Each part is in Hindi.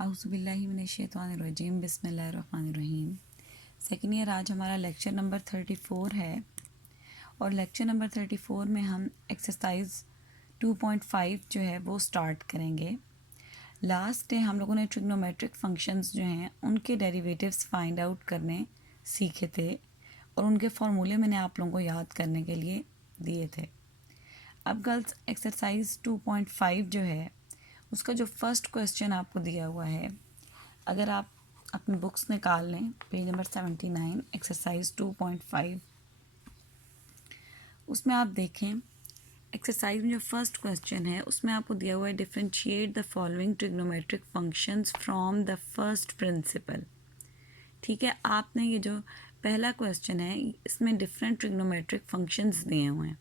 औज़ुबिल्लाहिमिनश्शैतानिर्रजीम बिस्मिल्लाहिर्रहमानिर्रहीम। सेकेंड ईयर आज हमारा लेक्चर नंबर 34 है और लेक्चर नंबर 34 में हम एक्सरसाइज 2.5 जो है वो स्टार्ट करेंगे। लास्ट डे हम लोगों ने ट्रिग्नोमेट्रिक फंक्शंस जो हैं उनके डेरिवेटिव्स फाइंड आउट करने सीखे थे और उनके फार्मूले मैंने आप लोगों को याद करने के लिए दिए थे। अब गर्ल्स एक्सरसाइज 2.5 जो है उसका जो फर्स्ट क्वेश्चन आपको दिया हुआ है, अगर आप अपनी बुक्स निकाल लें पेज नंबर 79 एक्सरसाइज 2.5, उसमें आप देखें एक्सरसाइज में जो फर्स्ट क्वेश्चन है उसमें आपको दिया हुआ है differentiate the following trigonometric functions from the first principle. ठीक है, आपने ये जो पहला क्वेश्चन है इसमें डिफरेंट ट्रिग्नोमेट्रिक फंक्शंस दिए हुए हैं।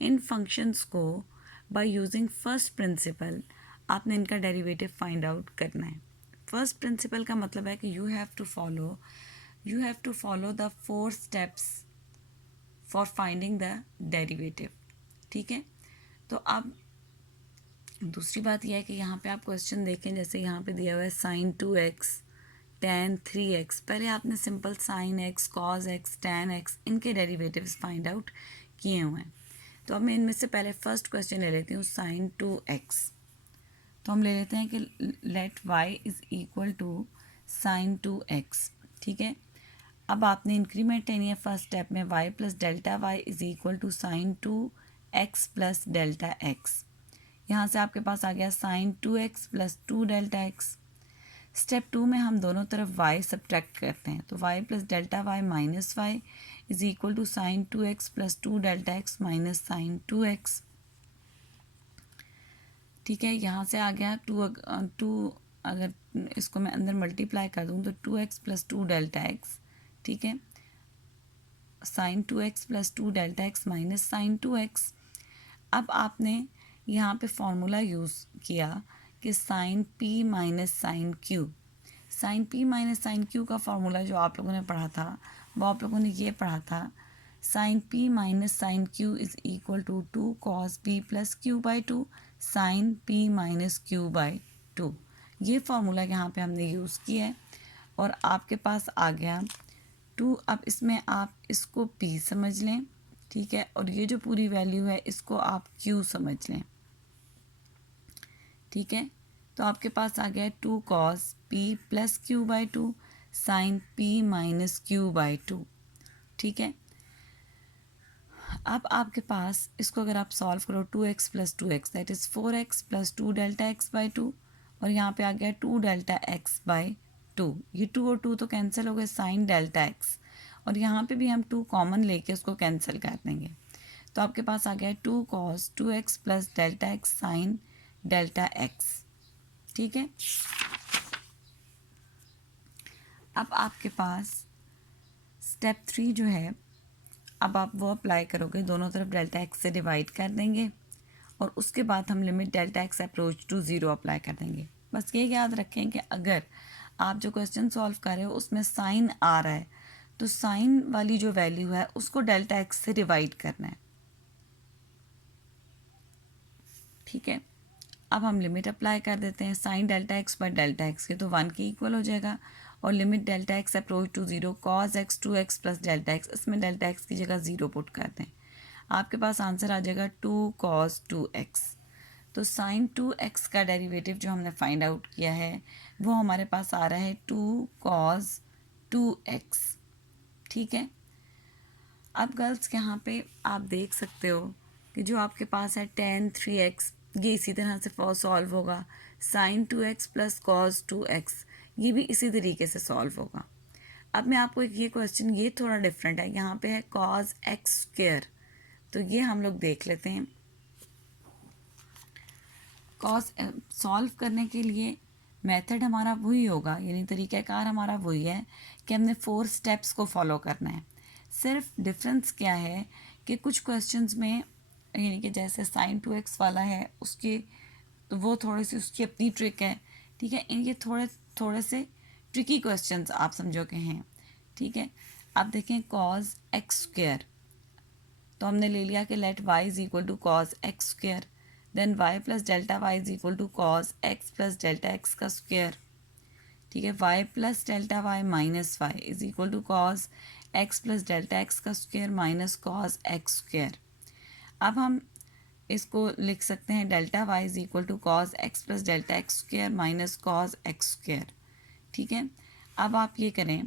इन फंक्शंस को बाय यूजिंग फर्स्ट प्रिंसिपल आपने इनका डेरिवेटिव फाइंड आउट करना है। फर्स्ट प्रिंसिपल का मतलब है कि you have to follow the 4 steps for finding the derivative. ठीक है, तो अब दूसरी बात यह है कि यहाँ पे आप क्वेश्चन देखें, जैसे यहाँ पे दिया हुआ है sin 2x tan 3x। पहले आपने simple sin x cos x tan x इनके डेरिवेटिव्स फाइंड आउट किए हुए हैं। तो अब मैं इनमें से पहले फर्स्ट क्वेश्चन ले लेती हूँ sin 2x। तो हम ले लेते हैं कि let y is equal to sin 2x। ठीक है, अब आपने इंक्रीमेंट लेनी है फर्स्ट स्टेप में y plus delta y is equal to sin 2x plus delta x। यहाँ से आपके पास आ गया sin 2x plus 2 delta x। Step 2 में हम दोनों तरफ y सब्ट्रैक्ट करते हैं, तो y plus delta y minus y is equal to sin 2x plus 2 delta x minus sin 2x। ठीक है, यहाँ से आ गया टू, अगर इसको मैं अंदर मल्टीप्लाई कर दूँ तो 2x प्लस 2 डेल्टा x। ठीक है, sin 2x plus 2 delta x minus sin 2x। अब आपने यहाँ पे फॉर्मूला यूज़ किया कि sin p minus sin q। sin p minus sin q का फॉर्मूला जो आप लोगों ने पढ़ा था वो आप लोगों ने ये पढ़ा था sin p minus sin q is equal to 2 cos p plus q by 2 sin p minus q by 2। ये फार्मूला यहाँ पे हमने यूज़ किया है और आपके पास आ गया 2। अब इसमें आप इसको p समझ लें। ठीक है, और ये जो पूरी वैल्यू है इसको आप q समझ लें। ठीक है, तो आपके पास आ गया 2 cos p plus q by 2 sin p minus q by 2। ठीक है, अब आपके पास इसको अगर आप सॉल्व करो 2x plus 2x that is 4x plus 2 delta x by 2 और यहाँ पे आ गया 2 डेल्टा x बाई 2। ये 2 और 2 तो कैंसिल हो गए sin डेल्टा x, और यहाँ पे भी हम 2 कॉमन लेके उसको कैंसिल कर देंगे, तो आपके पास आ गया 2 cos 2x plus delta x sin delta x। ठीक है, अब आपके पास स्टेप 3 जो है, अब आप वो अप्लाई करोगे, दोनों तरफ डेल्टा एक्स से डिवाइड कर देंगे और उसके बाद हम limit delta x approach to zero apply कर देंगे। बस ये याद रखें कि अगर आप जो क्वेश्चन सॉल्व कर रहे हो उसमें साइन आ रहा है तो साइन वाली जो वैल्यू है उसको डेल्टा एक्स से डिवाइड करना है। ठीक है, अब हम लिमिट अप्लाई कर देते हैं sine delta x by delta x के, तो 1 के इक्वल हो जाएगा और limit delta x approach to zero cos x 2x plus delta x, इसमें डेल्टा एक्स की जगह 0 पुट कर दें, आपके पास आंसर आ जाएगा 2 cos 2x। तो sin 2x का डेरिवेटिव जो हमने फाइंड आउट किया है वो हमारे पास आ रहा है 2 cos 2x। ठीक है, अब गर्ल्स यहाँ पे आप देख सकते हो कि जो आपके पास है tan 3x ये इसी तरह से सॉल्व होगा, sin 2x plus cos 2x ये भी इसी तरीके से सॉल्व होगा। अब मैं आपको एक ये क्वेश्चन, ये थोड़ा डिफरेंट है, यहाँ पे है cos x स्क्वायर, तो ये हम लोग देख लेते हैं। कॉस सॉल्व करने के लिए मेथड हमारा वही होगा, यानी तरीक़ाकार हमारा वही है कि हमने 4 स्टेप्स को फॉलो करना है। सिर्फ डिफरेंस क्या है कि कुछ क्वेश्चंस में, यानी कि जैसे sin 2x वाला है उसकी, तो वो थोड़ी सी उसकी अपनी ट्रिक है। ठीक है, इनके थोड़े से ट्रिकी क्वेश्चंस आप समझो के हैं। ठीक है, आप देखें cos x स्क्वायर, तो हमने ले लिया कि let y is equal to cos x square, then y plus delta y is equal to cos x plus delta x का स्क्वायर। ठीक है। y plus delta y minus y is equal to cos x plus delta x का square minus cos x square. अब हम इसको लिख सकते हैं delta y is equal to cos x plus delta x square minus cos x square. ठीक है। अब आप ये करें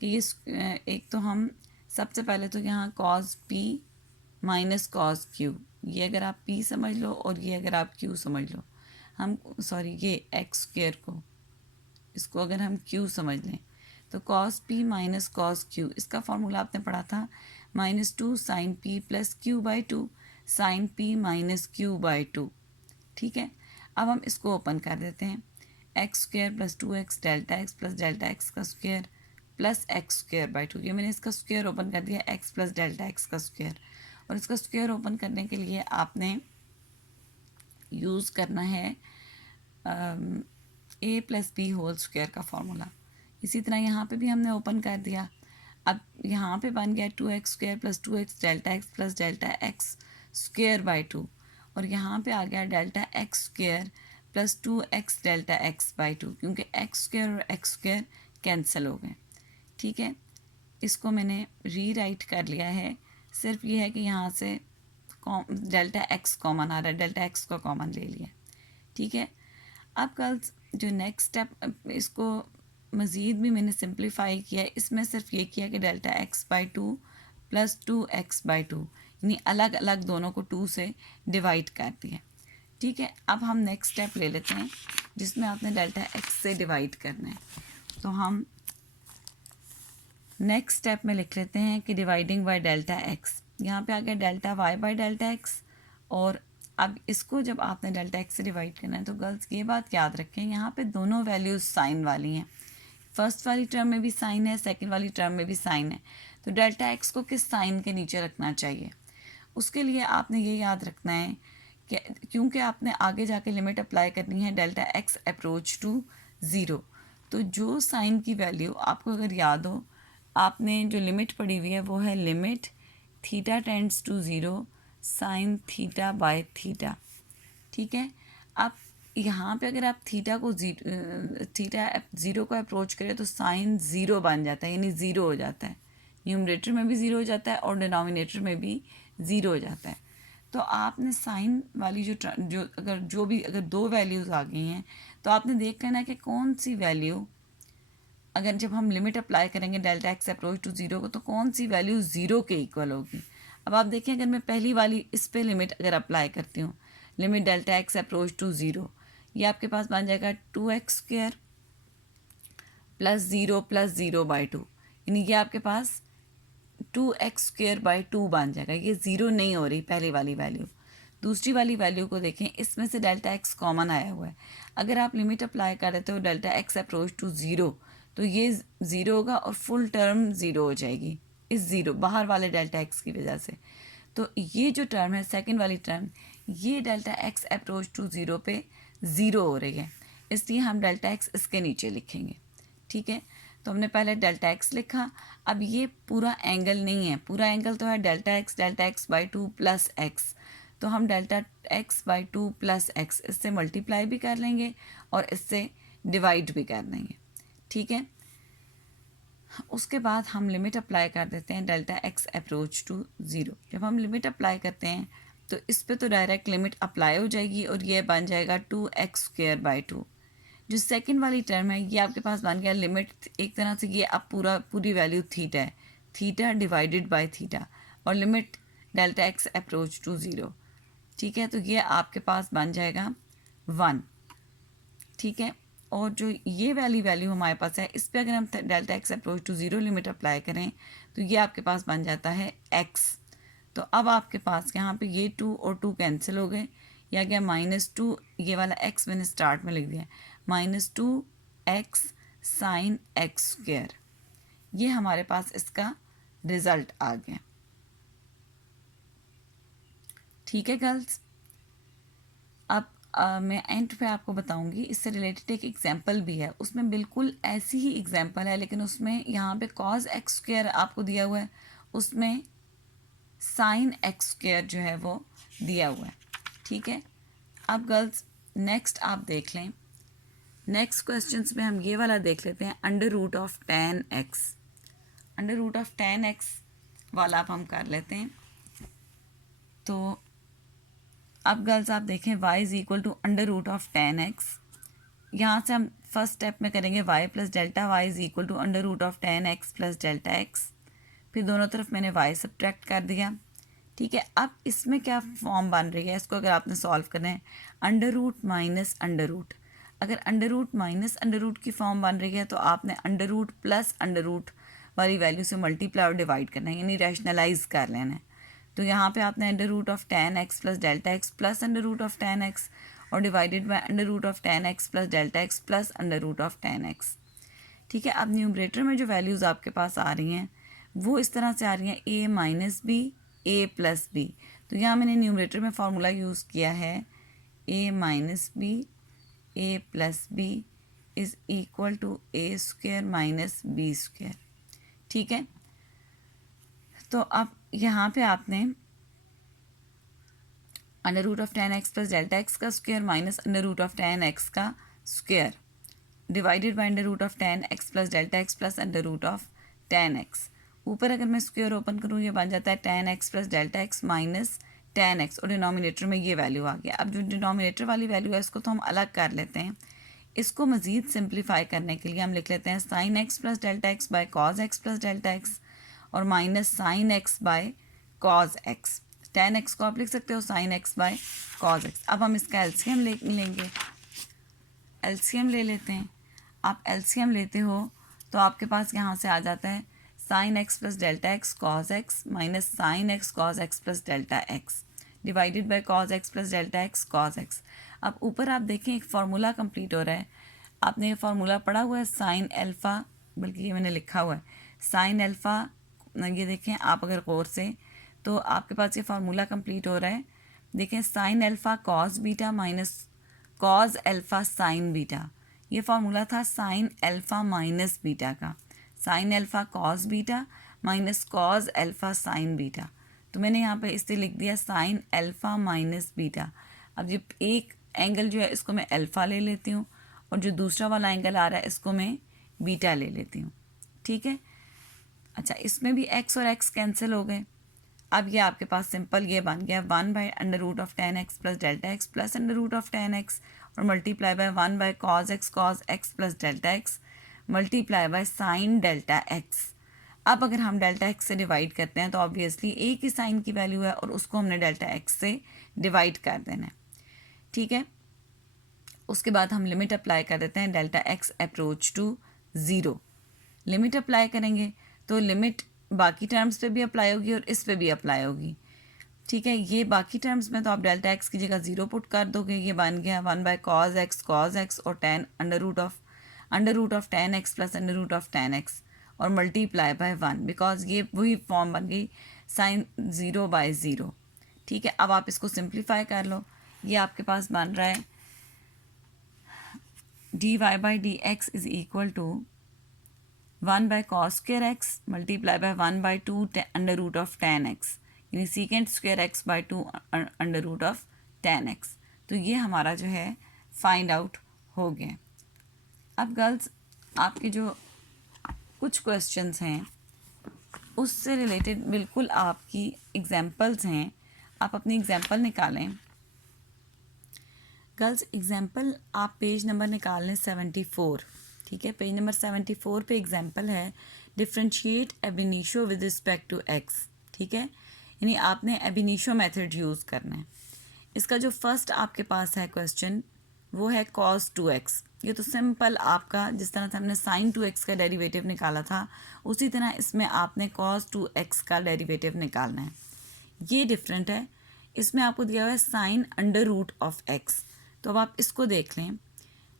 कि ये एक तो हम सबसे पहले तो यहाँ cos p minus cos Q, ये अगर आप पी समझ लो और ये अगर आप क्यू समझ लो, हम सॉरी ये एक्स स्क्वायर को, इसको अगर हम क्यू समझ लें तो cos p minus cos q, इसका फॉर्मूला आपने पढ़ा था -2 sine p plus Q by 2 sine p minus Q by 2। ठीक है। अब हम इसको ओपन कर देते हैं, x square plus 2x delta x plus delta x का square plus x square by 2। ये मैंने इसका स्क्वायर ओपन कर दिया, एक्स प्लस डेल्टा एक्स का स्क्वायर। और इसका स्क्वायर ओपन करने के लिए आपने यूज़ करना है a plus B whole square का फॉर्मूला। इसी तरह यहाँ पे भी हमने ओपन कर दिया। अब यहाँ पे बन गया 2x square plus 2x delta x plus delta x square by 2, और यहाँ पे आ गया delta x square plus 2x delta x by 2, क्योंकि एक्स स्क्वायर और एक्स स्क्वायर कैंसिल हो गए। ठीक है। इसको मैंने री राइट कर लिया है, सिर्फ ये है कि यहाँ से डेल्टा एक्स कॉमन आ रहा है, डेल्टा एक्स को कॉमन ले लिया। ठीक है। अब कल जो नेक्स्ट स्टेप, इसको मज़ीद भी मैंने सिंप्लीफाई किया है, इसमें सिर्फ ये किया कि delta x by 2 plus 2x by 2, यानी अलग अलग दोनों को 2 से डिवाइड कर दिया। ठीक है। अब हम नेक्स्ट स्टेप ले लेते हैं जिसमें आपने डेल्टा एक्स से डिवाइड करना है। तो हम नेक्स्ट स्टेप में लिख लेते हैं कि डिवाइडिंग बाय डेल्टा एक्स, यहाँ पे आ गया delta y by delta x. और अब इसको जब आपने डेल्टा एक्स से डिवाइड करना है तो गर्ल्स ये बात याद रखें, यहाँ पे दोनों वैल्यूज़ साइन वाली हैं। फर्स्ट वाली टर्म में भी साइन है, सेकंड वाली टर्म में भी साइन है, तो डेल्टा एक्स को किस साइन के नीचे रखना चाहिए, उसके लिए आपने ये याद रखना है कि क्योंकि आपने आगे जाके लिमिट अप्लाई करनी है delta x approach to zero, तो जो साइन की वैल्यू आपको अगर याद हो, आपने जो लिमिट पढ़ी हुई है वो है limit theta tends to zero sine theta by theta. ठीक है। अब यहाँ पे अगर आप थीटा ज़ीरो को अप्रोच करें तो साइन ज़ीरो बन जाता है, यानी ज़ीरो हो जाता है, न्यूमरेटर में भी ज़ीरो हो जाता है और डिनोमिनेटर में भी ज़ीरो हो जाता है। तो आपने साइन वाली अगर दो वैल्यूज़ आ गई हैं तो आपने देख लेना है कि कौन सी वैल्यू, अगर जब हम लिमिट अप्लाई करेंगे delta x approach to zero को, तो कौन सी वैल्यू ज़ीरो के इक्वल होगी। अब आप देखें, अगर मैं पहली वाली इस पे लिमिट अगर अप्लाई करती हूँ, limit delta x approach to zero, ये आपके पास बन जाएगा 2x square plus zero by 2, यानी ये आपके पास 2x स्क्वायर बाई 2 बन जाएगा। ये ज़ीरो नहीं हो रही पहली वाली वैल्यू। दूसरी वाली वैल्यू को देखें, इसमें से डेल्टा एक्स कॉमन आया हुआ है। अगर आप लिमिट अप्लाई कर देते हो delta x approach to zero, तो ये ज़ीरो होगा और फुल टर्म ज़ीरो हो जाएगी इस ज़ीरो बाहर वाले डेल्टा एक्स की वजह से। तो ये जो टर्म है सेकंड वाली टर्म, ये delta x approach to zero पे ज़ीरो हो रही है, इसलिए हम डेल्टा एक्स इसके नीचे लिखेंगे। ठीक है। तो हमने पहले डेल्टा एक्स लिखा। अब ये पूरा एंगल नहीं है, पूरा एंगल तो है delta x by 2 plus x, तो हम delta x by 2 plus x इससे मल्टीप्लाई भी कर लेंगे और इससे डिवाइड भी कर लेंगे। ठीक है। उसके बाद हम लिमिट अप्लाई कर देते हैं delta x approach to zero. जब हम लिमिट अप्लाई करते हैं तो इस पे तो डायरेक्ट लिमिट अप्लाई हो जाएगी और ये बन जाएगा 2x स्क्वायर बाई 2। जो सेकंड वाली टर्म है ये आपके पास बन गया लिमिट, एक तरह से ये अब पूरी वैल्यू थीटा है, थीटा डिवाइडेड बाय थीटा, और limit delta x approach to zero. ठीक है। तो ये आपके पास बन जाएगा 1। ठीक है। और जो ये वाली वैल्यू हमारे पास है, इस पर अगर हम delta x approach to zero limit apply करें तो ये आपके पास बन जाता है x। तो अब आपके पास यहाँ पे ये 2 और 2 कैंसिल हो गए, या गया -2, ये वाला x मैंने स्टार्ट में लिख दिया, -2x साइन एक्स स्क्वायर, ये हमारे पास इसका रिज़ल्ट आ गया। ठीक है गर्ल्स। अब मैं एंड पे आपको बताऊंगी, इससे रिलेटेड एक एग्जांपल भी है, उसमें बिल्कुल ऐसी ही एग्जांपल है, लेकिन उसमें यहाँ पे कॉस एक्स स्क्वायर आपको दिया हुआ है, उसमें साइन एक्स स्क्वायर जो है वो दिया हुआ है। ठीक है। अब गर्ल्स नेक्स्ट आप देख लें, नेक्स्ट क्वेश्चन में हम ये वाला देख लेते हैं, under root of 10x। Under root of 10x वाला अब हम कर लेते हैं। तो अब गर्ल्स आप देखें y is equal to under root of 10x। यहाँ से हम फर्स्ट स्टेप में करेंगे y plus delta y is equal to under root of 10x plus delta x। फिर दोनों तरफ मैंने y सब्ट्रैक्ट कर दिया। ठीक है, अब इसमें क्या फॉर्म बन रही है, इसको अगर आपने सॉल्व करना है, under root minus under root. अगर under root minus under root की फॉर्म बन रही है तो आपने under root plus under root वाली वैल्यू से मल्टीप्लाई और डिवाइड करना है, यानी रैशनलाइज कर लेना है। तो यहाँ पे आपने under root of 10x plus delta x plus under root of 10x और divided by under root of 10x plus delta x plus under root of 10x। ठीक है, अब न्यूमरेटर में जो वैल्यूज़ आपके पास आ रही हैं वो इस तरह से आ रही हैं, a minus B a plus B. तो यहाँ मैंने न्यूमरेटर में फार्मूला यूज़ किया है a minus B a plus B is equal to a square minus b square. ठीक है, तो अब यहाँ पे आपने under root of 10x plus delta x का square minus under root of 10x का square divided by under root of 10x plus delta x plus under root of 10x। ऊपर अगर मैं स्क्वायर ओपन करूँ ये बन जाता है 10x plus delta x minus 10x और डिनोमिनेटर में ये वैल्यू आ गया। अब जो डिनोमिनेटर वाली वैल्यू है इसको तो हम अलग कर लेते हैं। इसको मज़ीद सिंप्लीफाई करने के लिए हम लिख लेते हैं sine x plus delta x by cos x plus delta x और minus sine x by cos x. 10x को आप लिख सकते हो sine x by cos x. अब हम इसका एलसीएम लेंगे, एलसीएम ले लेते हैं। आप एलसीएम लेते हो तो आपके पास यहाँ से आ जाता है sign x plus delta x cos x minus sine x cos x plus delta x divided bye cos x plus delta x cos x. अब ऊपर आप देखें एक फार्मूला कंप्लीट हो रहा है। आपने ये फार्मूला पढ़ा हुआ है साइन एल्फ़ा, बल्कि ये मैंने लिखा हुआ है साइन एल्फ़ा। ये देखें आप अगर गौर से तो आपके पास ये फार्मूला कंप्लीट हो रहा है। देखें sign alpha cos beta minus cos alpha sign beta. ये फार्मूला था साइन एल्फ़ा माइनस बीटा का, sign alpha cos beta minus cos alpha sign beta. तो मैंने यहाँ पे इससे लिख दिया साइन एल्फ़ा माइनस बीटा। अब ये एक एंगल जो है इसको मैं एल्फ़ा ले लेती हूँ और जो दूसरा वाला एंगल आ रहा है इसको मैं बीटा ले लेती हूँ। ठीक है, अच्छा इसमें भी x और x कैंसिल हो गए। अब ये आपके पास सिंपल ये बन गया 1 by under root of 10x plus delta x plus under root of 10x और multiply by 1 by cos x plus delta x multiply by sine delta x। अब अगर हम डेल्टा x से डिवाइड करते हैं तो ऑब्वियसली एक ही साइन की वैल्यू है और उसको हमने डेल्टा x से डिवाइड कर देना है। ठीक है, उसके बाद हम लिमिट अप्लाई कर देते हैं delta x approach to 0। Limit apply करेंगे तो लिमिट बाकी टर्म्स पे भी अप्लाई होगी और इस पे भी अप्लाई होगी। ठीक है, ये बाकी टर्म्स में तो आप डेल्टा एक्स की जगह 0 पुट कर दोगे। ये बन गया 1 बाय कॉज एक्स और 10 under root of 10x plus under root of 10x और मल्टीप्लाई बाय 1, बिकॉज ये वही फॉर्म बन गई साइन 0 बाय 0। ठीक है, अब आप इसको सिंप्लीफाई कर लो। ये आपके पास बन रहा है dy by D x is equal to 1 by cos square x multiply by 1 by 2 under root of 10x, यानी secant square x by 2 under root of 10x। तो ये हमारा जो है फाइंड आउट हो गया। अब गर्ल्स आपके जो कुछ क्वेश्चंस हैं उससे रिलेटेड बिल्कुल आपकी एग्जांपल्स हैं, आप अपनी एग्जांपल निकालें। गर्ल्स एग्जांपल आप पेज नंबर निकाल लें 74। ठीक है, पेज नंबर 74 पे एग्जांपल है differentiate ab initio with respect to x. ठीक है, यानी आपने एब इनिशियो मेथड यूज़ करना है। इसका जो फर्स्ट आपके पास है क्वेश्चन वो है cos 2x। ये तो सिंपल आपका जिस तरह से हमने sin 2x का डेरिवेटिव निकाला था उसी तरह इसमें आपने cos 2x का डेरिवेटिव निकालना है। ये डिफरेंट है, इसमें आपको दिया हुआ है sine under root of x. तो अब आप इसको देख लें,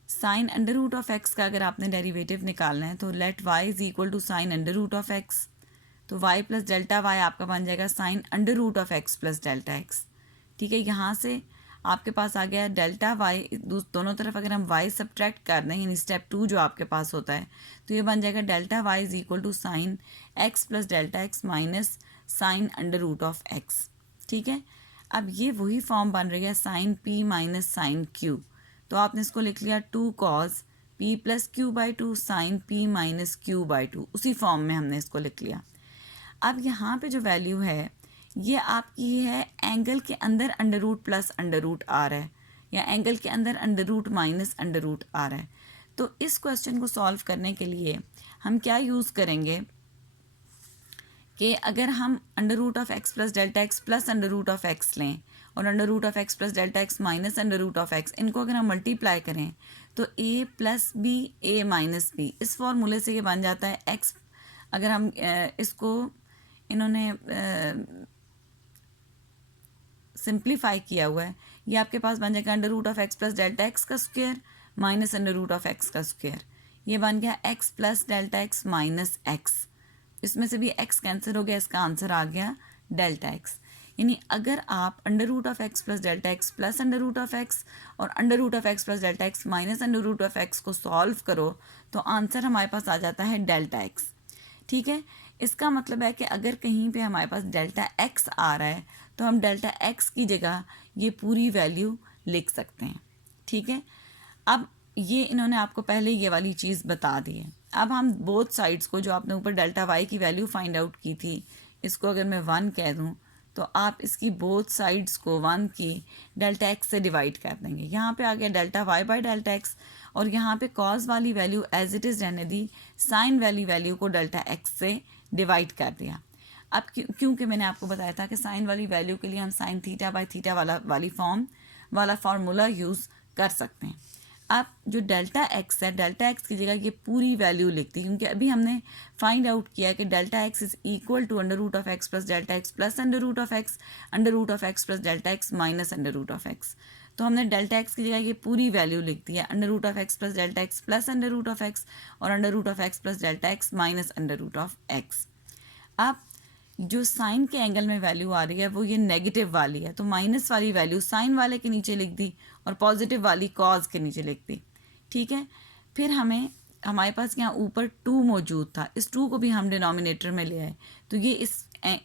sine under root of x का अगर आपने डेरिवेटिव निकालना है तो let y is equal to sine under root of x. तो y प्लस डेल्टा y आपका बन जाएगा sine under root of x plus delta x. ठीक है, यहाँ से आपके पास आ गया डेल्टा y, दोनों तरफ अगर हम y सब्ट्रैक्ट कर दें यानी स्टेप 2 जो आपके पास होता है तो ये बन जाएगा delta y is equal to sine x plus delta x minus sine under root of x। ठीक है, अब ये वही फॉर्म बन रही है sine p minus sine q। तो आपने इसको लिख लिया 2 cos p plus Q by two sine p minus Q by two, उसी फॉर्म में हमने इसको लिख लिया। अब यहाँ पे जो वैल्यू है ये आपकी है एंगल के अंदर under root plus under root आ रहा है, या एंगल के अंदर under root minus under root आ रहा है। तो इस क्वेश्चन को सॉल्व करने के लिए हम क्या यूज़ करेंगे कि अगर हम under root of x plus delta x plus under root of x लें और under root of x plus delta x minus under root of x, इनको अगर हम मल्टीप्लाई करें तो a plus B A minus B, इस फॉर्मूले से ये बन जाता है x। अगर हम इसको इन्होंने सिंप्लीफाई किया हुआ है, ये आपके पास बन जाएगा under root of x plus delta x का square minus under root of x का स्क्वायर। ये बन गया x plus delta x minus x, इसमें से भी x कैंसिल हो गया, इसका आंसर आ गया डेल्टा x। यानी अगर आप under root of x plus delta x plus under root of x और under root of x plus delta x minus under root of x को सॉल्व करो तो आंसर हमारे पास आ जाता है डेल्टा x। ठीक है, इसका मतलब है कि अगर कहीं पे हमारे पास डेल्टा x आ रहा है तो हम डेल्टा x की जगह ये पूरी वैल्यू लिख सकते हैं। ठीक है, अब ये इन्होंने आपको पहले ये वाली चीज़ बता दी है। अब हम बोथ साइड्स को, जो आपने ऊपर डेल्टा y की वैल्यू फाइंड आउट की थी, इसको अगर मैं 1 कह दूं तो आप इसकी बोथ साइड्स को 1 की डेल्टा x से डिवाइड कर देंगे। यहाँ पे आ गया delta y by delta x, और यहाँ पे कॉज वाली वैल्यू एज इट इज़ रहने दी, साइन वाली वैल्यू को डेल्टा x से डिवाइड कर दिया। अब क्योंकि मैंने आपको बताया था कि साइन वाली वैल्यू के लिए हम साइन थीटा बाई थीटा वाली फार्मूला यूज़ कर सकते हैं। अब जो डेल्टा एक्स है, डेल्टा एक्स की जगह ये पूरी वैल्यू लिखती है, क्योंकि अभी हमने फाइंड आउट किया कि delta x is equal to under root of x plus delta x plus under root of x plus delta x minus under root of x. तो हमने डेल्टा एक्स की जगह ये पूरी वैल्यू लिख दी है, under root of x plus delta x plus under root of x और under root of x plus delta x minus under root of x. अब जो साइन के एंगल में वैल्यू आ रही है वो ये नेगेटिव वाली है, तो माइनस वाली वैल्यू साइन वाले के नीचे लिख दी और पॉजिटिव वाली कॉज के नीचे लिख दी। ठीक है, फिर हमारे पास यहाँ ऊपर 2 मौजूद था, इस 2 को भी हम डिनोमिनेटर में ले आए, तो ये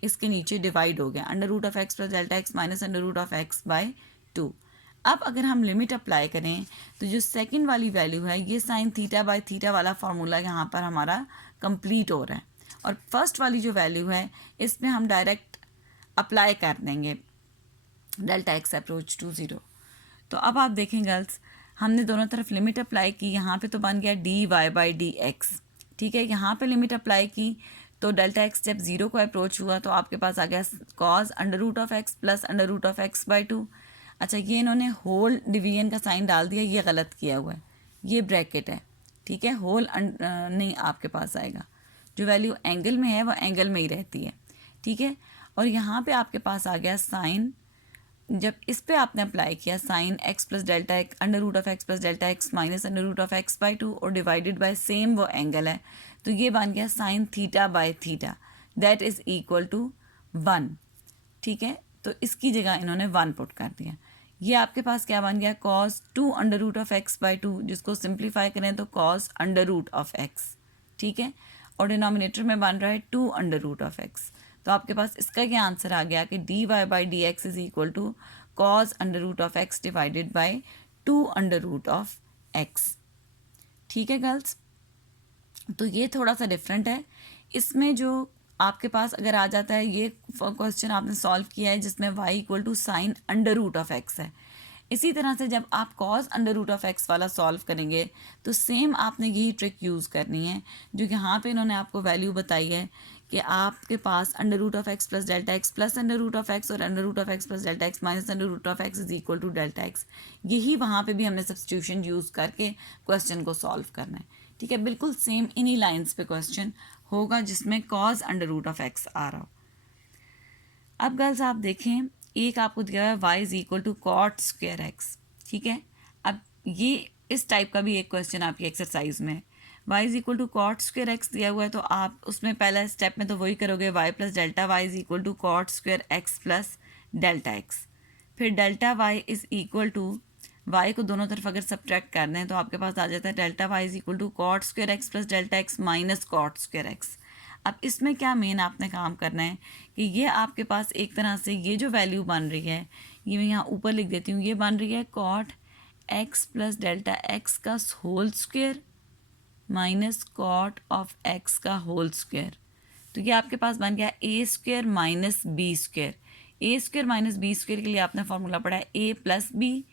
इसके नीचे डिवाइड हो गया, under root of x plus delta x minus under root of x by 2। अब अगर हम लिमिट अप्लाई करें तो जो सेकंड वाली वैल्यू है ये साइन थीटा बाई थीटा वाला फार्मूला यहाँ पर हमारा कंप्लीट हो रहा है, और फर्स्ट वाली जो वैल्यू है इसमें हम डायरेक्ट अप्लाई कर देंगे डेल्टा एक्स अप्रोच टू 0। तो अब आप देखें गर्ल्स, हमने दोनों तरफ लिमिट अप्लाई की, यहाँ पे तो बन गया D Y by D x. ठीक है, यहाँ पे लिमिट अप्लाई की तो डेल्टा एक्स जब 0 को अप्रोच हुआ तो आपके पास आ गया cos under root of x plus under root of x by 2। अच्छा, ये इन्होंने होल डिवीजन का साइन डाल दिया, ये गलत किया हुआ है, ये ब्रैकेट है। ठीक है, होल नहीं आपके पास आएगा, जो वैल्यू एंगल में है वो एंगल में ही रहती है। ठीक है, और यहाँ पे आपके पास आ गया साइन, जब इस पे आपने अप्लाई किया sine x plus delta x under root of x plus delta x minus under root of x by 2 और डिवाइडेड बाय सेम वो एंगल है, तो ये बन गया sine theta by theta that is equal to 1। ठीक है, तो इसकी जगह इन्होंने 1 पुट कर दिया। ये आपके पास क्या बन गया, cos 2 under root of x by 2, जिसको सिंप्लीफाई करें तो cos under root of x. ठीक है, और डिनोमिनेटर में बन रहा है 2 अंडर रूट ऑफ एक्स। तो आपके पास इसका क्या आंसर आ गया कि D Y by D x is equal to cos under root of x divided by 2 under root of x. ठीक है गर्ल्स, तो ये थोड़ा सा डिफरेंट है। इसमें जो आपके पास अगर आ जाता है, ये क्वेश्चन आपने सॉल्व किया है जिसमें y equal to sine under root of x है। इसी तरह से जब आप cos under root of x वाला सॉल्व करेंगे तो सेम आपने यही ट्रिक यूज़ करनी है जो यहाँ पे इन्होंने आपको वैल्यू बताई है कि आपके पास under root of x plus delta x plus under root of x और under root of x plus delta x minus under root of x is equal to delta x. यही वहाँ पे भी हमने सब्स्टिट्यूशन यूज़ करके क्वेश्चन को सॉल्व करना है। ठीक है, बिल्कुल सेम इन्हीं लाइन्स पे क्वेश्चन होगा जिसमें cos under root of x आ रहा हो। अब गर्ल्स आप देखें, एक आपको दिया है y is equal to cot square x. ठीक है, अब ये इस टाइप का भी एक क्वेश्चन आपकी एक्सरसाइज में y is equal to cot square x दिया हुआ है, तो आप उसमें पहला स्टेप में तो वही करोगे, y plus delta y is equal to cot square x plus delta x. फिर delta y is equal to y को दोनों तरफ अगर सब्ट्रैक्ट कर दें तो आपके पास आ जाता है delta y is equal to cot square x plus delta x minus cot square x. अब इसमें क्या मेन आपने काम करना है कि ये आपके पास एक तरह से ये जो वैल्यू बन रही है, ये मैं यहाँ ऊपर लिख देती हूँ, ये बन रही है cot x plus delta x का whole square minus cot of x का होल स्क्वायर। तो ये आपके पास बन गया a square minus b square. A square minus b square के लिए आपने फॉर्मूला पढ़ा है a plus B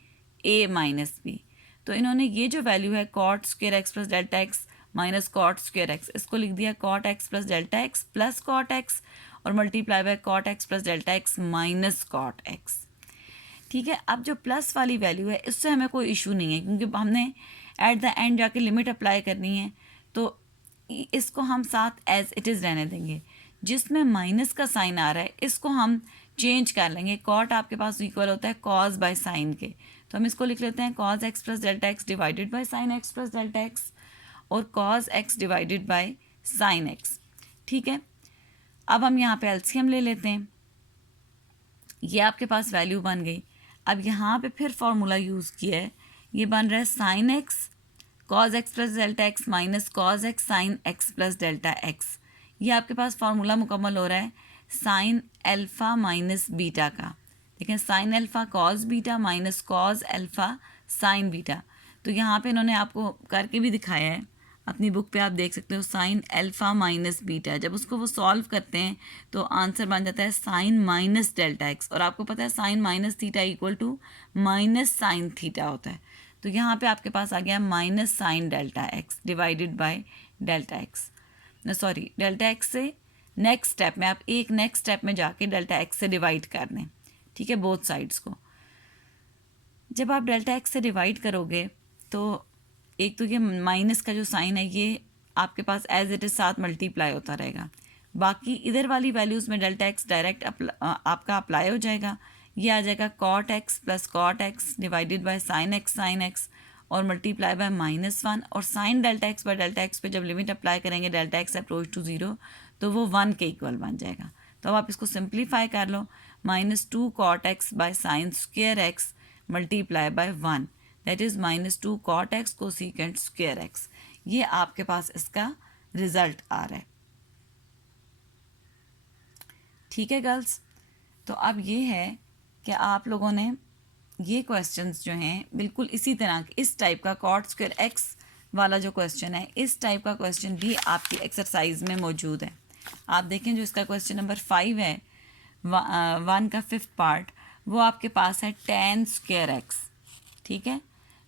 A minus b. तो इन्होंने ये जो वैल्यू है cot square x plus delta x minus cot square x, इसको लिख दिया cot x plus delta x plus cot x और multiply by cot x plus delta x minus cot x. ठीक है, अब जो प्लस वाली वैल्यू है इससे हमें कोई इशू नहीं है क्योंकि हमने एट द एंड जाके लिमिट अप्लाई करनी है, तो इसको हम साथ एज इट इज़ रहने देंगे। जिसमें माइनस का साइन आ रहा है इसको हम चेंज कर लेंगे। कॉट आपके पास इक्वल होता है कॉज बाय साइन के, तो हम इसको लिख लेते हैं cos x plus delta x divided by sine x plus delta x और cos x divided by sine x. ठीक है, अब हम यहाँ पे एलसीएम ले लेते हैं। ये आपके पास वैल्यू बन गई। अब यहाँ पे फिर फॉर्मूला यूज़ किया है, ये बन रहा है sine x cos x plus delta x minus cos x sign x plus delta x. ये आपके पास फॉर्मूला मुकम्मल हो रहा है साइन अल्फ़ा माइनस बीटा का। देखें, sine alpha cos beta minus cos alpha sine beta. तो यहाँ पे इन्होंने आपको करके भी दिखाया है, अपनी बुक पे आप देख सकते हो साइन अल्फ़ा माइनस बीटा। जब उसको वो सॉल्व करते हैं तो आंसर बन जाता है साइन माइनस डेल्टा एक्स, और आपको पता है sine minus theta equal to minus sine theta होता है। तो यहाँ पे आपके पास आ गया minus sine delta x divided by delta x, sorry delta x से नेक्स्ट स्टेप में आप एक नेक्स्ट स्टेप में जाके डेल्टा एक्स से डिवाइड कर दें। ठीक है, बोथ साइड्स को जब आप डेल्टा एक्स से डिवाइड करोगे तो एक तो ये माइनस का जो साइन है ये आपके पास एज इट इज़ साथ मल्टीप्लाई होता रहेगा। बाकी इधर वाली वैल्यूज़ में डेल्टा एक्स डायरेक्ट आपका अप्लाई हो जाएगा। ये आ जाएगा cot x plus cot x divided by sine x और मल्टीप्लाई बाय -1 और sine delta x by delta x पे जब लिमिट अप्लाई करेंगे डेल्टा एक्स अप्रोच टू 0 तो वो 1 के इक्वल बन जाएगा। तो अब आप इसको सिंप्लीफाई कर लो, -2 cot x by sine square x multiply by 1 that is -2 cot x cosecant square x. ये आपके पास इसका रिजल्ट आ रहा है। ठीक है गर्ल्स, तो अब ये है कि आप लोगों ने ये क्वेश्चंस जो हैं बिल्कुल इसी तरह इस टाइप का कॉट स्क्वायर एक्स वाला जो क्वेश्चन है इस टाइप का क्वेश्चन भी आपकी एक्सरसाइज में मौजूद है। आप देखें जो इसका क्वेश्चन नंबर 5 है 1 का 5th पार्ट, वो आपके पास है tan स्क्वायर एक्स। ठीक है,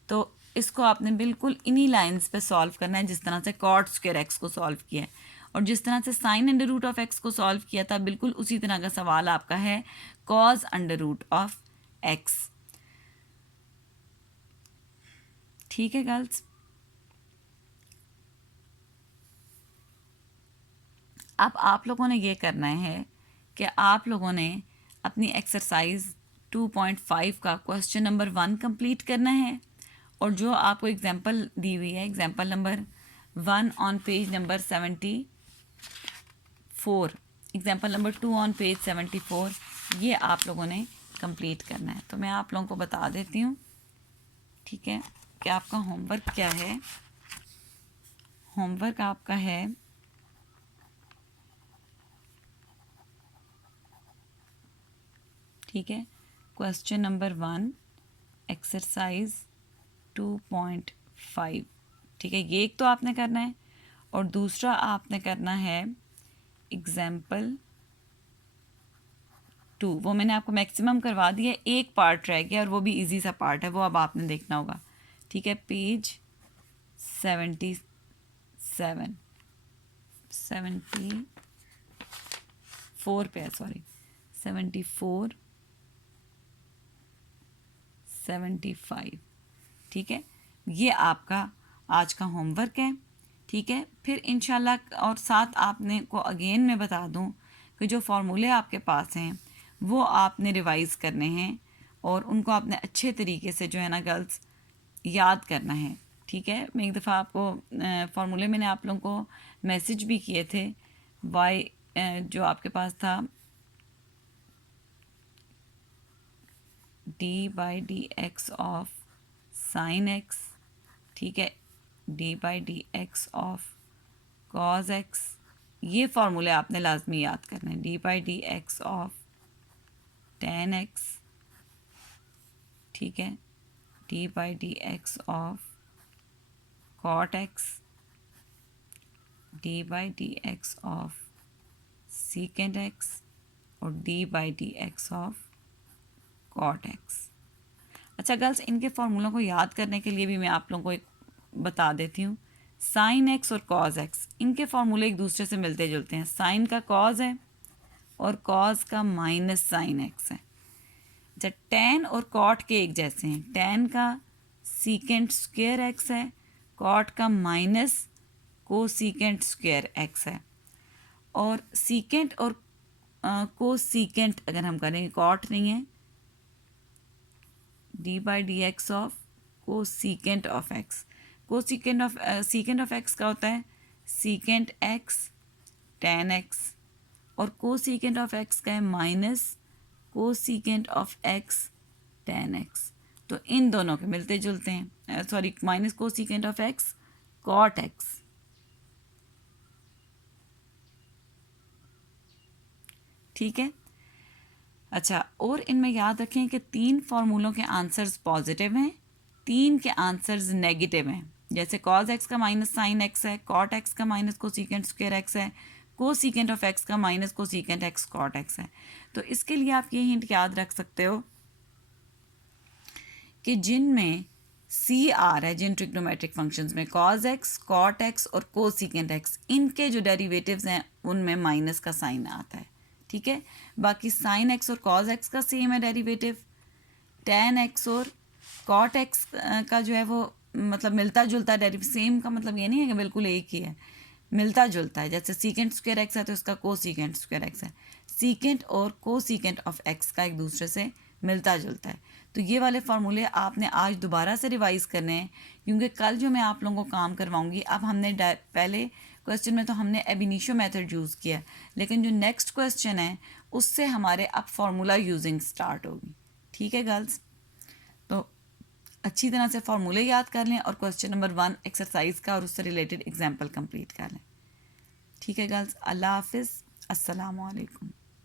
तो इसको आपने बिल्कुल इन्हीं लाइंस पे सॉल्व करना है जिस तरह से कॉट स्क्वायर एक्स को सॉल्व किया है, और जिस तरह से sine under root of x को सॉल्व किया था बिल्कुल उसी तरह का सवाल आपका है cos under root of x. ठीक है गर्ल्स, अब आप लोगों ने ये करना है कि आप लोगों ने अपनी एक्सरसाइज 2.5 का क्वेश्चन नंबर 1 कंप्लीट करना है, और जो आपको एग्जांपल दी हुई है example number 1 on page number 74, example number 2 on page 74, ये आप लोगों ने कंप्लीट करना है। तो मैं आप लोगों को बता देती हूँ, ठीक है, कि आपका होमवर्क क्या है। होमवर्क आपका है ठीक है क्वेश्चन नंबर 1 एक्सरसाइज 2.5। ठीक है, ये एक तो आपने करना है, और दूसरा आपने करना है एग्जाम्पल 2। वो मैंने आपको मैक्सिमम करवा दिया, एक पार्ट रह गया और वो भी इजी सा पार्ट है, वो अब आपने देखना होगा। ठीक है, पेज 74 पे है, सॉरी 74 75। ठीक है, ये आपका आज का होमवर्क है। ठीक है, फिर इंशाल्लाह और साथ आपने को अगेन मैं बता दूं कि जो फार्मूले आपके पास हैं वो आपने रिवाइज़ करने हैं और उनको आपने अच्छे तरीके से जो है ना गर्ल्स याद करना है। ठीक है, मैं एक दफ़ा आपको फार्मूले मैंने आप लोगों को मैसेज भी किए थे। वाई जो आपके पास था d/dx ऑफ साइन एक्स, ठीक है, d/dx ऑफ कॉज एक्स, ये फार्मूले आपने लाजमी याद करना है। d/dx ऑफ tan x, ठीक है, d by D x of cot x d by D x of secant x और d by D x of cot x. अच्छा गर्ल्स, इनके फॉर्मूलों को याद करने के लिए भी मैं आप लोगों को एक बता देती हूँ। साइन एक्स और कॉज एक्स, इनके फॉर्मूले एक दूसरे से मिलते जुलते हैं। साइन का कॉज है और कॉज का माइनस साइन एक्स है। अच्छा, टेन और कॉट के एक जैसे हैं। टेन का सीकेंट स्क्वायर एक्स है, कॉट का माइनस को सीकेंट स्क्वायर एक्स है। और सीकेंट और को सीकेंट अगर हम करेंगे, कॉट नहीं है, d by D x of को सीकेंट ऑफ एक्स। को सीकेंट ऑफ एक्स का होता है सीकेंट एक्स टेन एक्स, और को सीकेंट ऑफ एक्स का है minus cosecant of x tan x. तो इन दोनों के मिलते जुलते हैं, sorry minus cosecant of x cot x. ठीक है। अच्छा, और इनमें याद रखें कि 3 फार्मूलों के आंसर्स पॉजिटिव हैं, 3 के आंसर्स नेगेटिव हैं। जैसे कॉज एक्स का माइनस साइन एक्स है, कॉट एक्स का माइनस को सीकेंट स्क्वायर एक्स है, को सीकेंट ऑफ एक्स का माइनस को सीकेंट एक्स कॉट एक्स है। तो इसके लिए आप ये हिंट याद रख सकते हो कि जिनमें सी आर है, जिन ट्रिग्नोमेट्रिक फंक्शंस में कॉज एक्स कॉट एक्स और को सीकेंट एक्स, इनके जो डेरिवेटिव्स हैं उनमें माइनस का साइन आता है। ठीक है। बाकी साइन एक्स और कॉज एक्स का सेम है डेरिवेटिव, टेन एक्स और कॉट एक्स का जो है वो मतलब मिलता जुलता डेरिवेटिव। सेम का मतलब ये नहीं है कि बिल्कुल एक ही है, मिलता जुलता है। जैसे सीकेंट स्क्वायर एक्स है तो इसका को सीकेंट स्क्वायर एक्स है। सीकेंट और को सीकेंट ऑफ एक्स का एक दूसरे से मिलता जुलता है। तो ये वाले फार्मूले आपने आज दोबारा से रिवाइज़ करने हैं, क्योंकि कल जो मैं आप लोगों को काम करवाऊंगी, अब हमने पहले क्वेश्चन में तो हमने एब इनिशियो मेथड यूज़ किया, लेकिन जो नेक्स्ट क्वेश्चन है उससे हमारे अब फार्मूला यूजिंग स्टार्ट होगी। ठीक है गर्ल्स, तो अच्छी तरह से फार्मूले याद कर लें और क्वेश्चन नंबर 1 एक्सरसाइज का और उससे रिलेटेड एग्जाम्पल कंप्लीट कर लें। ठीक है गर्ल्स, अल्लाह हाफिज़, अस्सलामु अलैकुम।